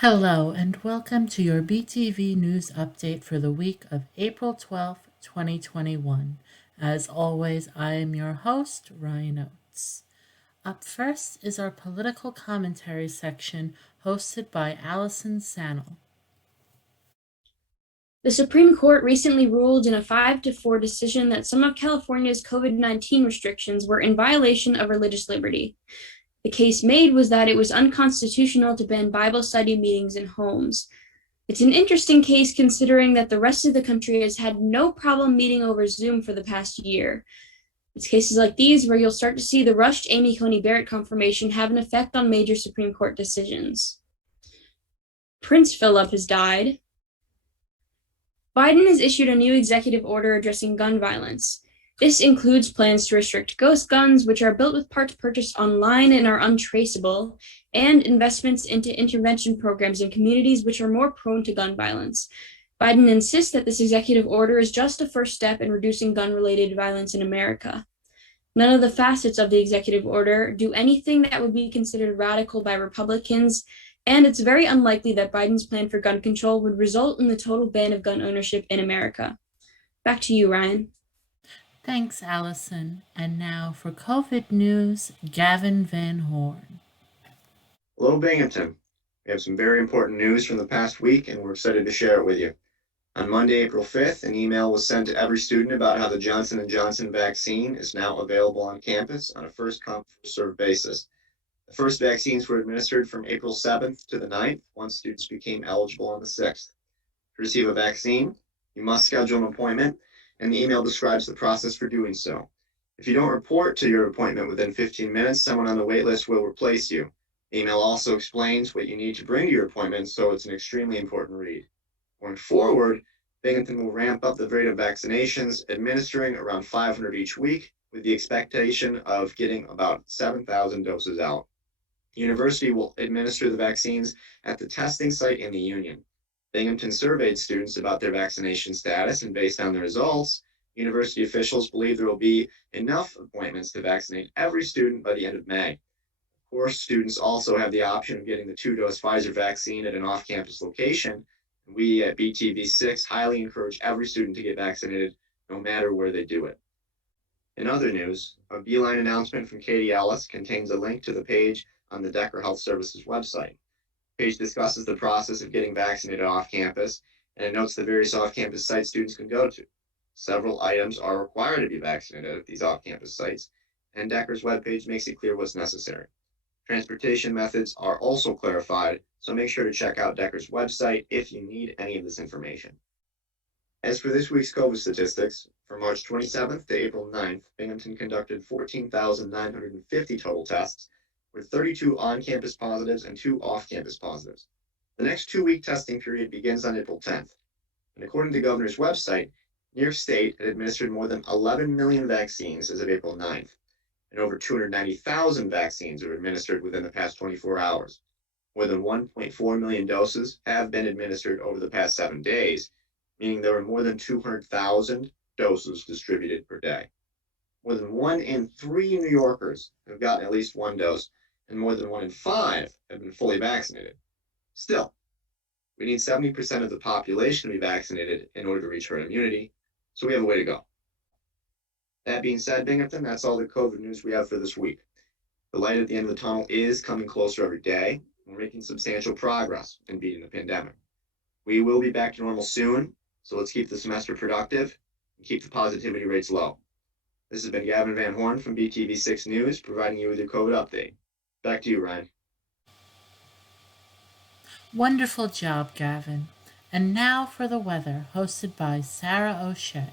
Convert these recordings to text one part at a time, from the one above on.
Hello, and welcome to your BTV news update for the week of April 12th, 2021. As always, I am your host, Ryan Oates. Up first is our political commentary section hosted by Allison Sanel. The Supreme Court recently ruled in a 5-4 decision that some of California's COVID-19 restrictions were in violation of religious liberty. The case made was that it was unconstitutional to ban Bible study meetings in homes. It's an interesting case considering that the rest of the country has had no problem meeting over Zoom for the past year. It's cases like these where you'll start to see the rushed Amy Coney Barrett confirmation have an effect on major Supreme Court decisions. Prince Philip has died. Biden has issued a new executive order addressing gun violence. This includes plans to restrict ghost guns, which are built with parts purchased online and are untraceable, and investments into intervention programs in communities which are more prone to gun violence. Biden insists that this executive order is just a first step in reducing gun-related violence in America. None of the facets of the executive order do anything that would be considered radical by Republicans, and it's very unlikely that Biden's plan for gun control would result in the total ban of gun ownership in America. Back to you, Ryan. Thanks, Allison. And now for COVID news, Gavin VanHorn. Hello, Binghamton. We have some very important news from the past week, and we're excited to share it with you. On Monday, April 5th, an email was sent to every student about how the Johnson & Johnson vaccine is now available on campus on a first-come, first-served basis. The first vaccines were administered from April 7th to the 9th, once students became eligible on the 6th. To receive a vaccine, you must schedule an appointment, and the email describes the process for doing so. If you don't report to your appointment within 15 minutes, someone on the wait list will replace you. The email also explains what you need to bring to your appointment, so it's an extremely important read. Going forward, Binghamton will ramp up the rate of vaccinations, administering around 500 each week, with the expectation of getting about 7,000 doses out. The university will administer the vaccines at the testing site in the union. Binghamton surveyed students about their vaccination status, and based on the results, university officials believe there will be enough appointments to vaccinate every student by the end of May. Of course, students also have the option of getting the 2-dose Pfizer vaccine at an off-campus location. We at BTV6 highly encourage every student to get vaccinated, no matter where they do it. In other news, a Beeline announcement from Katie Ellis contains a link to the page on the Decker Health Services website. The page discusses the process of getting vaccinated off campus, and it notes the various off-campus sites students can go to. Several items are required to be vaccinated at these off-campus sites, and Decker's webpage makes it clear what's necessary. Transportation methods are also clarified, so make sure to check out Decker's website if you need any of this information. As for this week's COVID statistics, from March 27th to April 9th, Binghamton conducted 14,950 total tests, with 32 on-campus positives and 2 off-campus positives. The next 2-week testing period begins on April 10th. And according to the governor's website, New York State had administered more than 11 million vaccines as of April 9th, and over 290,000 vaccines were administered within the past 24 hours. More than 1.4 million doses have been administered over the past 7 days, meaning there were more than 200,000 doses distributed per day. More than 1 in 3 New Yorkers have gotten at least 1 dose, and more than 1 in 5 have been fully vaccinated. Still, we need 70% of the population to be vaccinated in order to reach herd immunity, so we have a way to go. That being said, Binghamton, that's all the COVID news we have for this week. The light at the end of the tunnel is coming closer every day, and we're making substantial progress in beating the pandemic. We will be back to normal soon, so let's keep the semester productive and keep the positivity rates low. This has been Gavin VanHorn from BTV6 News, providing you with your COVID update. Back to you, Ryan. Wonderful job, Gavin. And now for the weather, hosted by Sarah O'Shea.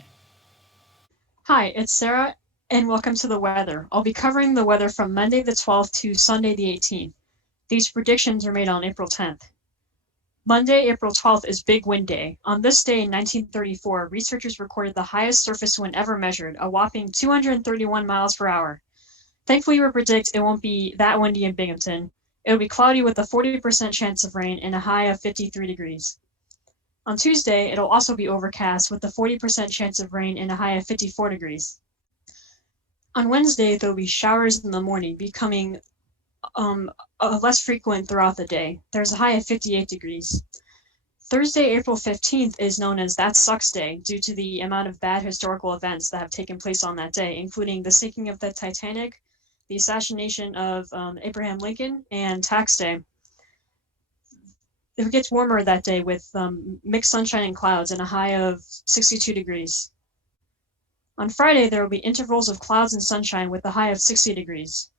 Hi, it's Sarah, and welcome to the weather. I'll be covering the weather from Monday the 12th to Sunday the 18th. These predictions are made on April 10th. Monday, April 12th is Big Wind Day. On this day in 1934, researchers recorded the highest surface wind ever measured, a whopping 231 miles per hour. Thankfully, we predict it won't be that windy in Binghamton. It'll be cloudy with a 40% chance of rain and a high of 53 degrees. On Tuesday, it'll also be overcast with a 40% chance of rain and a high of 54 degrees. On Wednesday, there'll be showers in the morning, becoming less frequent throughout the day. There's a high of 58 degrees. Thursday, April 15th is known as That Sucks Day due to the amount of bad historical events that have taken place on that day, including the sinking of the Titanic, the assassination of Abraham Lincoln, and Tax Day. It gets warmer that day with mixed sunshine and clouds and a high of 62 degrees. On Friday, there will be intervals of clouds and sunshine with a high of 60 degrees.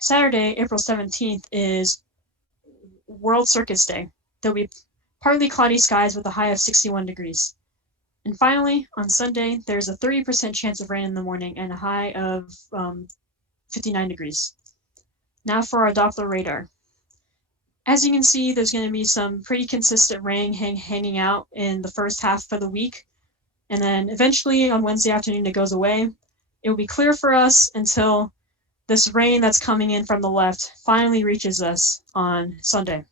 Saturday, April 17th is World Circus Day. There'll be partly cloudy skies with a high of 61 degrees. And finally, on Sunday, there's a 30% chance of rain in the morning and a high of 59 degrees. Now for our Doppler radar. As you can see, there's going to be some pretty consistent rain hanging out in the first half of the week. And then eventually on Wednesday afternoon, it goes away. It will be clear for us until this rain that's coming in from the left finally reaches us on Sunday.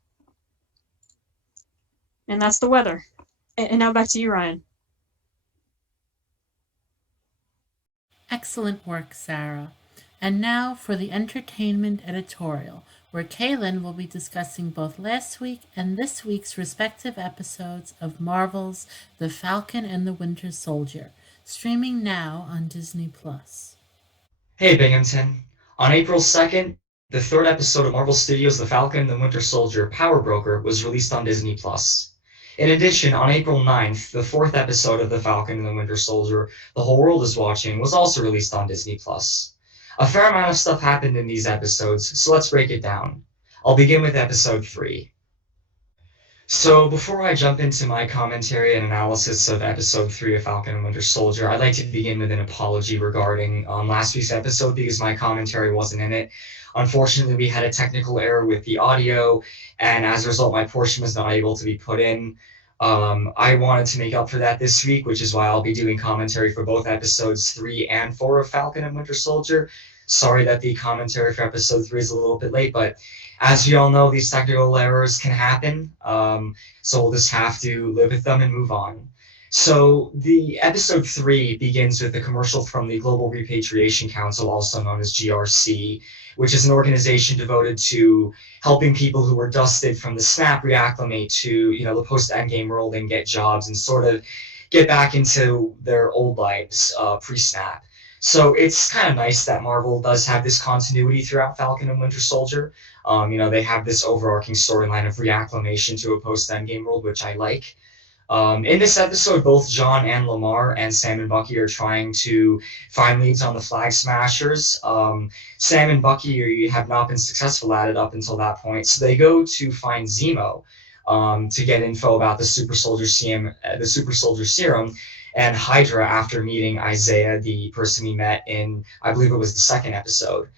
And that's the weather. And now back to you, Ryan. Excellent work, Sarah. And now for the entertainment editorial, where Cailan will be discussing both last week and this week's respective episodes of Marvel's The Falcon and the Winter Soldier, streaming now on Disney+. Hey Binghamton. On April 2nd, the third episode of Marvel Studios' The Falcon and the Winter Soldier, Power Broker, was released on Disney+. In addition, on April 9th, the fourth episode of The Falcon and the Winter Soldier, The Whole World is Watching, was also released on Disney+. A fair amount of stuff happened in these episodes, so let's break it down. I'll begin with episode 3. So before I jump into my commentary and analysis of episode 3 of Falcon and Winter Soldier, I'd like to begin with an apology regarding last week's episode because my commentary wasn't in it. Unfortunately, we had a technical error with the audio, and as a result, my portion was not able to be put in. I wanted to make up for that this week, which is why I'll be doing commentary for both episodes 3 and 4 of Falcon and Winter Soldier. Sorry that the commentary for episode 3 is a little bit late, but as you all know, these technical errors can happen, so we'll just have to live with them and move on. So the episode 3 begins with a commercial from the Global Repatriation Council, also known as GRC, which is an organization devoted to helping people who were dusted from the snap reacclimate to, the post-endgame world and get jobs and sort of get back into their old lives pre-snap. So it's kind of nice that Marvel does have this continuity throughout Falcon and Winter Soldier. They have this overarching storyline of reacclimation to a post-endgame world, which I like. In this episode, both John and Lamar and Sam and Bucky are trying to find leads on the Flag Smashers. Sam and Bucky have not been successful at it up until that point, so they go to find Zemo to get info about the Super Soldier Serum, and Hydra after meeting Isaiah, the person we met in, I believe it was the second episode.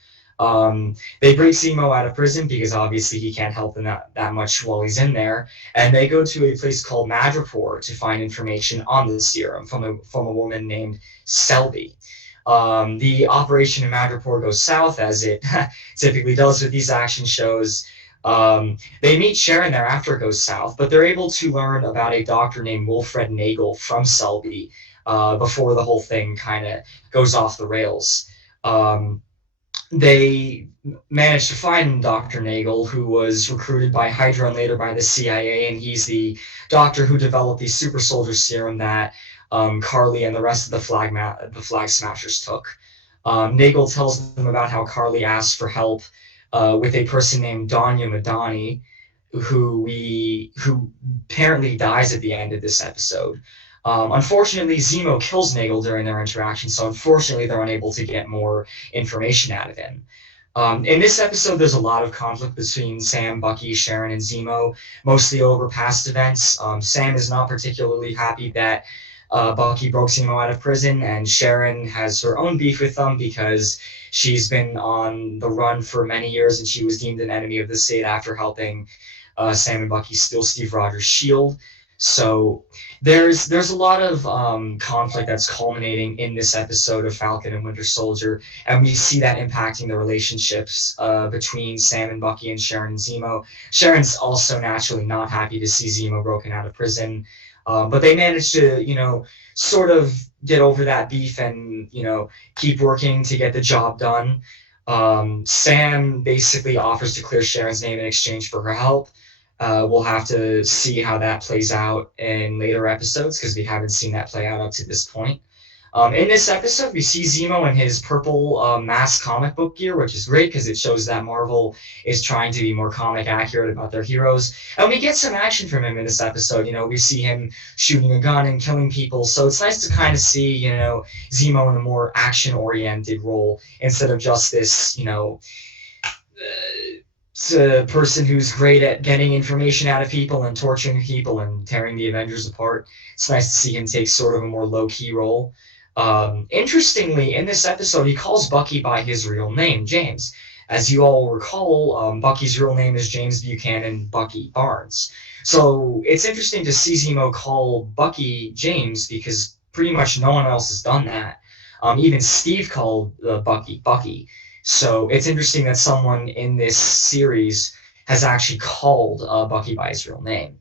They break Zemo out of prison because obviously he can't help them that much while he's in there, and they go to a place called Madripoor to find information on the serum from a woman named Selby. The operation in Madripoor goes south, as it typically does with these action shows. They meet Sharon there after it goes south, but they're able to learn about a doctor named Wilfred Nagel from Selby before the whole thing kind of goes off the rails. They managed to find Dr. Nagel, who was recruited by Hydra and later by the CIA, and he's the doctor who developed the super soldier serum that Carly and the rest of the Flag Smashers took. Nagel tells them about how Carly asked for help with a person named Danya Madani, who apparently dies at the end of this episode. Unfortunately, Zemo kills Nagel during their interaction, so unfortunately they're unable to get more information out of him. In this episode, there's a lot of conflict between Sam, Bucky, Sharon, and Zemo, mostly over past events. Sam is not particularly happy that Bucky broke Zemo out of prison, and Sharon has her own beef with them because she's been on the run for many years and she was deemed an enemy of the state after helping Sam and Bucky steal Steve Rogers' shield. So there's a lot of conflict that's culminating in this episode of Falcon and Winter Soldier, and we see that impacting the relationships between Sam and Bucky and Sharon and Zemo. Sharon's also naturally not happy to see Zemo broken out of prison, but they managed to, sort of get over that beef and, keep working to get the job done. Sam basically offers to clear Sharon's name in exchange for her help. We'll have to see how that plays out in later episodes because we haven't seen that play out up to this point. In this episode, we see Zemo in his purple mask comic book gear, which is great because it shows that Marvel is trying to be more comic accurate about their heroes. And we get some action from him in this episode. We see him shooting a gun and killing people. So it's nice to kind of see, Zemo in a more action-oriented role instead of just this, a person who's great at getting information out of people and torturing people and tearing the Avengers apart. It's nice to see him take sort of a more low-key role. Interestingly, in this episode, he calls Bucky by his real name, James. As you all recall, Bucky's real name is James Buchanan Bucky Barnes. So it's interesting to see Zemo call Bucky James because pretty much no one else has done that. Even Steve called Bucky Bucky. So it's interesting that someone in this series has actually called Bucky by his real name.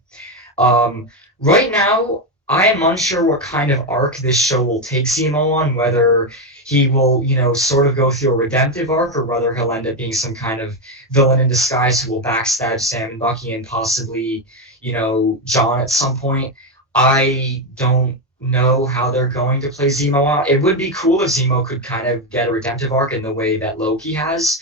Right now, I am unsure what kind of arc this show will take Zemo on, whether he will, sort of go through a redemptive arc or whether he'll end up being some kind of villain in disguise who will backstab Sam and Bucky and possibly, John at some point. I don't know how they're going to play Zemo out. It would be cool if Zemo could kind of get a redemptive arc in the way that Loki has,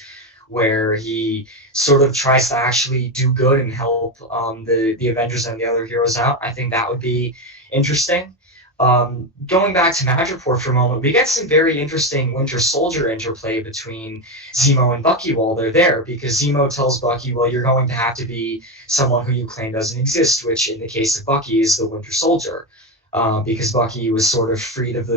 where he sort of tries to actually do good and help the Avengers and the other heroes out. I think that would be interesting. Going back to Madripoor for a moment, we get some very interesting Winter Soldier interplay between Zemo and Bucky while they're there, because Zemo tells Bucky, well, you're going to have to be someone who you claim doesn't exist, which in the case of Bucky is the Winter Soldier, because Bucky was sort of freed of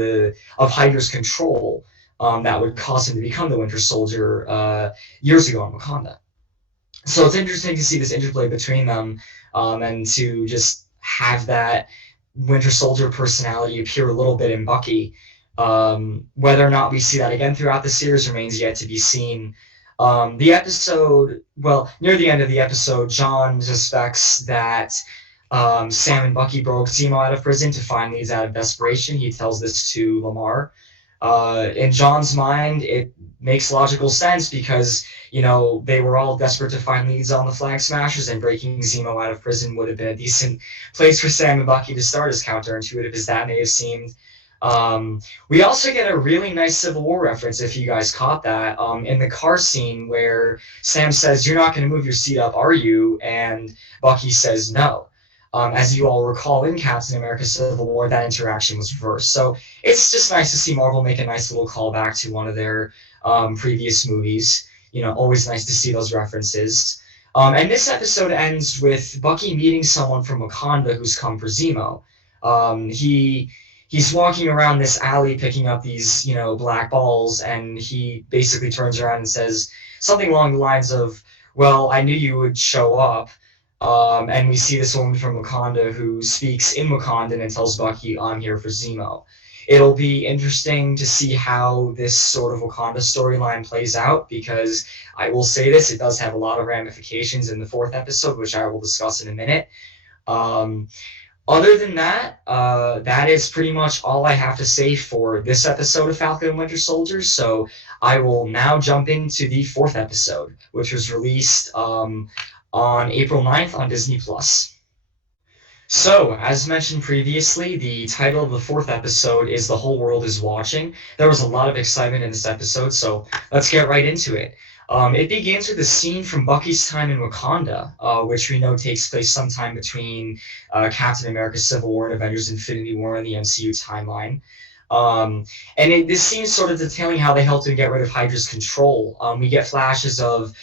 Hydra's control that would cause him to become the Winter Soldier years ago in Wakanda. So it's interesting to see this interplay between them and to just have that Winter Soldier personality appear a little bit in Bucky. Whether or not we see that again throughout the series remains yet to be seen. Near the end of the episode, John suspects that Sam and Bucky broke Zemo out of prison to find Leeds out of desperation. He tells this to Lamar. In John's mind, it makes logical sense because, they were all desperate to find leads on the Flag Smashers, and breaking Zemo out of prison would have been a decent place for Sam and Bucky to start, as counterintuitive as that may have seemed. We also get a really nice Civil War reference, if you guys caught that, in the car scene where Sam says, "You're not going to move your seat up, are you?" And Bucky says, "No." As you all recall, in Captain America Civil War, that interaction was reversed. So it's just nice to see Marvel make a nice little callback to one of their previous movies. Always nice to see those references. And this episode ends with Bucky meeting someone from Wakanda who's come for Zemo. He's walking around this alley picking up these, black balls, and he basically turns around and says something along the lines of, "Well, I knew you would show up." And we see this woman from Wakanda who speaks in Wakandan and tells Bucky, "I'm here for Zemo." It'll be interesting to see how this sort of Wakanda storyline plays out, because I will say this, it does have a lot of ramifications in the 4th episode, which I will discuss in a minute. Other than that, that is pretty much all I have to say for this episode of Falcon and Winter Soldier. So I will now jump into the 4th episode, which was released on April 9th on Disney+. So, as mentioned previously, the title of the 4th episode is The Whole World is Watching. There was a lot of excitement in this episode, so let's get right into it. It begins with a scene from Bucky's time in Wakanda, which we know takes place sometime between Captain America Civil War and Avengers Infinity War in the MCU timeline. This scene is sort of detailing how they helped him get rid of Hydra's control. We get flashes of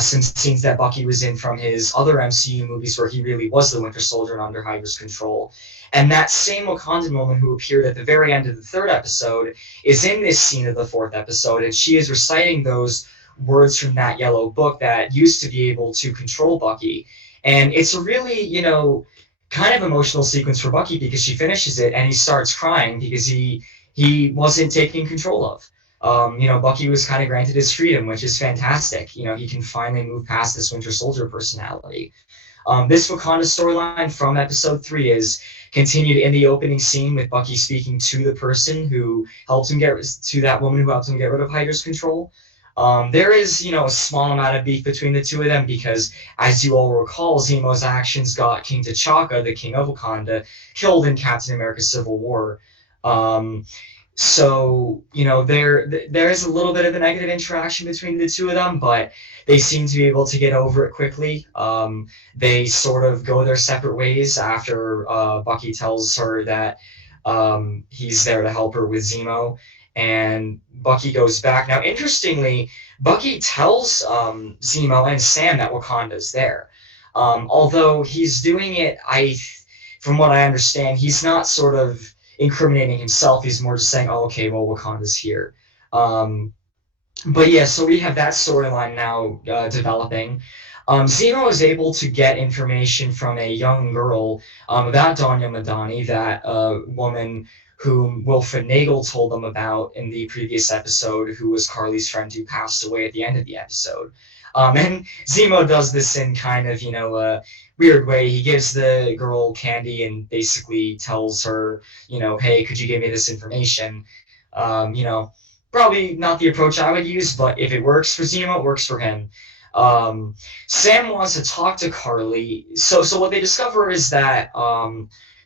some scenes that Bucky was in from his other MCU movies where he really was the Winter Soldier and under Hydra's control. And that same Wakandan woman who appeared at the very end of the 3rd episode is in this scene of the 4th episode, and she is reciting those words from that yellow book that used to be able to control Bucky. And it's a really, kind of emotional sequence for Bucky, because she finishes it and he starts crying because he wasn't taking control of. Bucky was kind of granted his freedom, which is fantastic. He can finally move past this Winter Soldier personality. This Wakanda storyline from episode 3 is continued in the opening scene with Bucky speaking to the person who helped him to that woman who helped him get rid of Hydra's control. There is, a small amount of beef between the two of them because, as you all recall, Zemo's actions got King T'Chaka, the king of Wakanda, killed in Captain America Civil War. So, there is a little bit of a negative interaction between the two of them, but they seem to be able to get over it quickly. They sort of go their separate ways after Bucky tells her that he's there to help her with Zemo, and Bucky goes back. Now, interestingly, Bucky tells Zemo and Sam that Wakanda's there. Although he's doing it, from what I understand, he's not sort of incriminating himself. He's more just saying, oh, okay, well, Wakanda's here. But yeah, so we have that storyline now developing. Zemo is able to get information from a young girl about Donya Madani, that woman whom Wilfred Nagel told them about in the previous episode, who was Carly's friend who passed away at the end of the episode. And Zemo does this in kind of, a weird way. He gives the girl candy and basically tells her, hey, could you give me this information? Probably not the approach I would use, but if it works for Zemo, it works for him. Sam wants to talk to Carly. So what they discover is that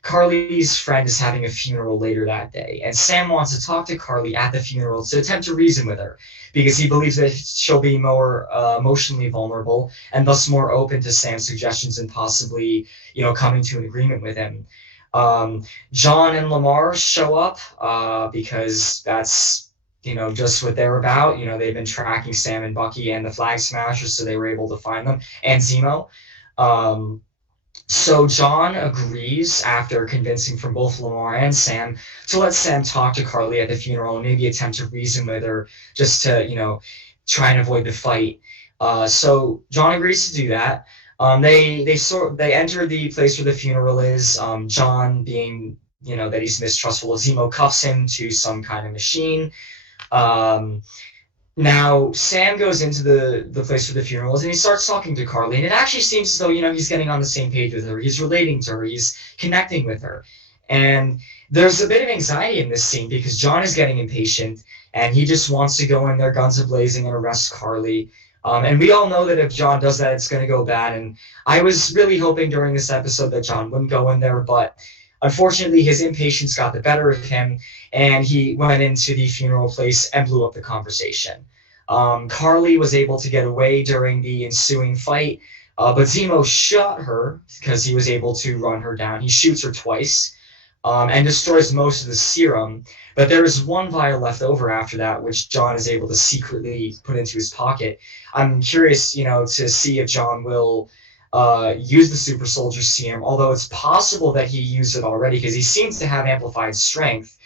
Carly's friend is having a funeral later that day, and Sam wants to talk to Carly at the funeral to attempt to reason with her, because he believes that she'll be more emotionally vulnerable and thus more open to Sam's suggestions and possibly, coming to an agreement with him. John and Lamar show up because that's, just what they're about. They've been tracking Sam and Bucky and the Flag Smashers, so they were able to find them, and Zemo. So John agrees, after convincing from both Lamar and Sam, to let Sam talk to Carly at the funeral and maybe attempt to reason with her just to, try and avoid the fight. So John agrees to do that. They enter the place where the funeral is. John, being, that he's mistrustful of Zemo, cuffs him to some kind of machine. Now, Sam goes into the place where the funeral is, and he starts talking to Carly, and it actually seems as though, he's getting on the same page with her. He's relating to her. He's connecting with her. And there's a bit of anxiety in this scene because John is getting impatient, and he just wants to go in there guns a-blazing and arrest Carly. And we all know that if John does that, it's going to go bad. And I was really hoping during this episode that John wouldn't go in there, but unfortunately, his impatience got the better of him, and he went into the funeral place and blew up the conversation. Carly was able to get away during the ensuing fight, but Zemo shot her because he was able to run her down. He shoots her twice and destroys most of the serum, but there is one vial left over after that, which John is able to secretly put into his pocket. I'm curious, to see if John will use the super soldier serum, although it's possible that he used it already because he seems to have amplified strength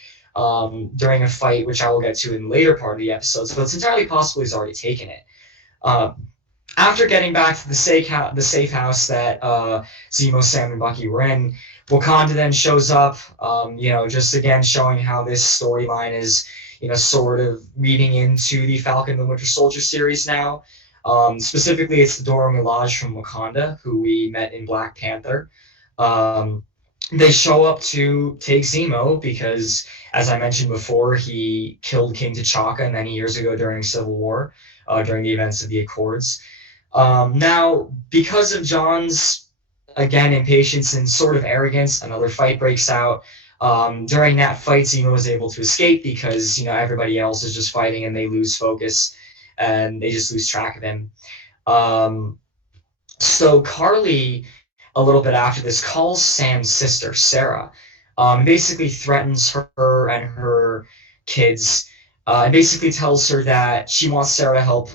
during a fight, which I will get to in the later part of the episode, so it's entirely possible he's already taken it. After getting back to the safe house that Zemo, Sam, and Bucky were in, Wakanda then shows up, just again showing how this storyline is, sort of reading into the Falcon and the Winter Soldier series now. Specifically, it's the Dora Milaje from Wakanda, who we met in Black Panther. They show up to take Zemo because, as I mentioned before, he killed King T'Chaka many years ago during Civil War, during the events of the Accords. Now, because of John's, again, impatience and sort of arrogance, another fight breaks out. During that fight, Zemo was able to escape because, everybody else is just fighting and they lose focus and they just lose track of him. So Carly, a little bit after this, calls Sam's sister, Sarah, basically threatens her and her kids, and basically tells her that she wants Sarah to help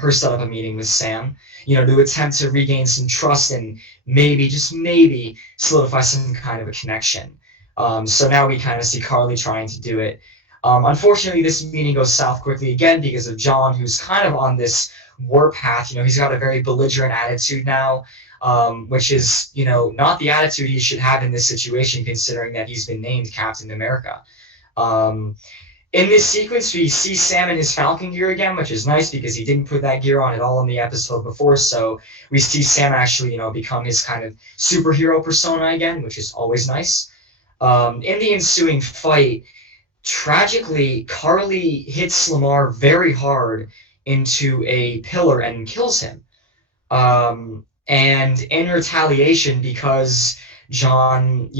her set up a meeting with Sam, to attempt to regain some trust and maybe, just maybe, solidify some kind of a connection. So now we kind of see Carly trying to do it. Unfortunately, this meeting goes south quickly again because of John, who's kind of on this war path. He's got a very belligerent attitude now, which is, not the attitude he should have in this situation, considering that he's been named Captain America. In this sequence, we see Sam in his Falcon gear again, which is nice because he didn't put that gear on at all in the episode before. So we see Sam actually, become his kind of superhero persona again, which is always nice. In the ensuing fight, tragically, Carly hits Lamar very hard into a pillar and kills him. And in retaliation, because John,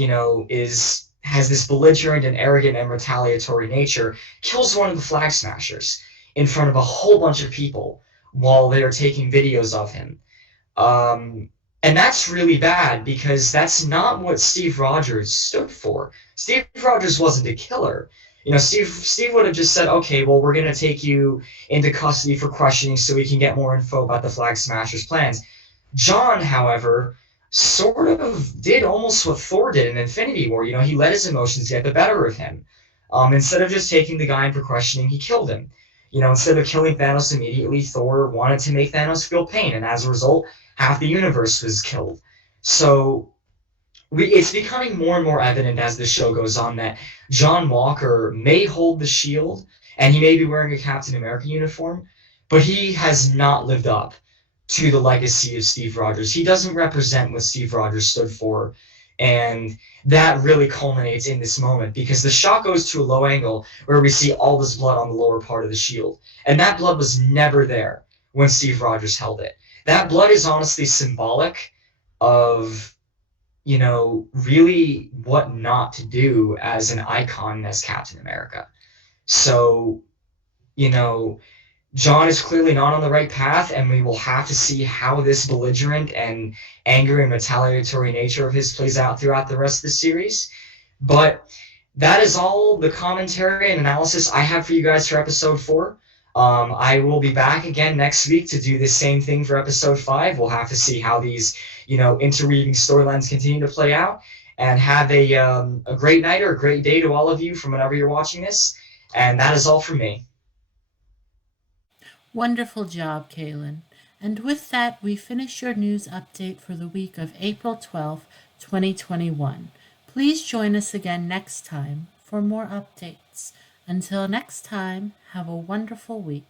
has this belligerent and arrogant and retaliatory nature, kills one of the Flag Smashers in front of a whole bunch of people while they are taking videos of him. And that's really bad because that's not what Steve Rogers stood for. Steve Rogers wasn't a killer. Steve would have just said, okay, well, we're going to take you into custody for questioning so we can get more info about the Flag Smashers' plans. John, however, sort of did almost what Thor did in Infinity War. He let his emotions get the better of him. Instead of just taking the guy in for questioning, he killed him. Instead of killing Thanos immediately, Thor wanted to make Thanos feel pain, and as a result, half the universe was killed. So it's becoming more and more evident as the show goes on that John Walker may hold the shield, and he may be wearing a Captain America uniform, but he has not lived up to the legacy of Steve Rogers. He doesn't represent what Steve Rogers stood for, and that really culminates in this moment because the shot goes to a low angle where we see all this blood on the lower part of the shield, and that blood was never there when Steve Rogers held it. That blood is honestly symbolic of, really what not to do as an icon as Captain America. So, John is clearly not on the right path, and we will have to see how this belligerent and angry and retaliatory nature of his plays out throughout the rest of the series. But that is all the commentary and analysis I have for you guys for episode 4. I will be back again next week to do the same thing for episode 5. We'll have to see how these, interweaving storylines continue to play out. And have a great night or a great day to all of you from whenever you're watching this. And that is all from me. Wonderful job, Cailan. And with that, we finish your news update for the week of April 12th, 2021. Please join us again next time for more updates. Until next time, have a wonderful week.